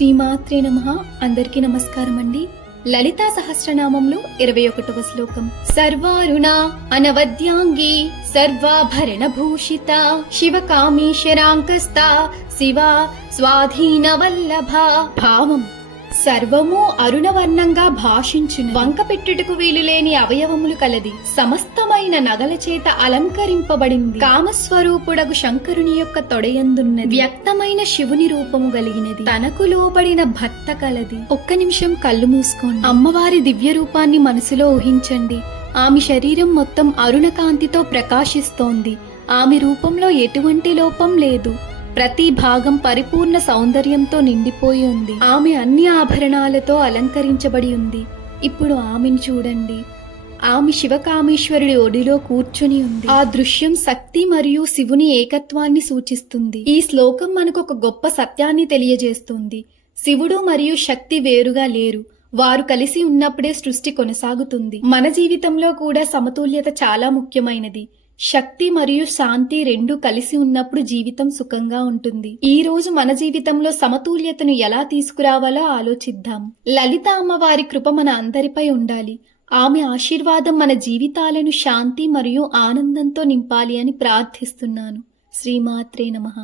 శ్రీమాత్రే నమః. అందరికీ నమస్కారం అండి. లలితా సహస్రనామంలో 21వ శ్లోకం. సర్వారుణ అనవద్యాంగి సర్వాభరణ భూషిత శివకామేశ్వరాంకస్తా శివ స్వాధీన వల్లభ. భావం: సర్వము అరుణవర్ణంగా భాషించును, వంక పెట్టుటకు వీలులేని అవయవములు కలది, సమస్తమైన నగల చేత అలంకరింపబడింది, కామస్వరూపుడగు శంకరుని యొక్క తొడయందున్నది, వ్యక్తమైన శివుని రూపము కలిగినది, తనకు లోబడిన భర్త కలది. ఒక్క నిమిషం కళ్ళు మూసుకోండి. అమ్మవారి దివ్య రూపాన్ని మనసులో ఊహించండి. ఆమె శరీరం మొత్తం అరుణకాంతితో ప్రకాశిస్తోంది. ఆమె రూపంలో ఎటువంటి లోపం లేదు. ప్రతి భాగం పరిపూర్ణ సౌందర్యంతో నిండిపోయి ఉంది. ఆమె అన్ని ఆభరణాలతో అలంకరించబడి ఉంది. ఇప్పుడు ఆమెను చూడండి. ఆమె శివకామేశ్వరుడి ఒడిలో కూర్చుని ఉంది. ఆ దృశ్యం శక్తి మరియు శివుని ఏకత్వాన్ని సూచిస్తుంది. ఈ శ్లోకం మనకు ఒక గొప్ప సత్యాన్ని తెలియజేస్తుంది. శివుడు మరియు శక్తి వేరుగా లేరు. వారు కలిసి ఉన్నప్పుడే సృష్టి కొనసాగుతుంది. మన జీవితంలో కూడా సమతుల్యత చాలా ముఖ్యమైనది. శక్తి మరియు శాంతి రెండూ కలిసి ఉన్నప్పుడు జీవితం సుఖంగా ఉంటుంది. ఈ రోజు మన జీవితంలో సమతుల్యతను ఎలా తీసుకురావాలో ఆలోచిద్దాం. లలిత అమ్మవారి కృప మన అందరిపై ఉండాలి. ఆమె ఆశీర్వాదం మన జీవితాలను శాంతి మరియు ఆనందంతో నింపాలి అని ప్రార్థిస్తున్నాను. శ్రీమాత్రే నమః.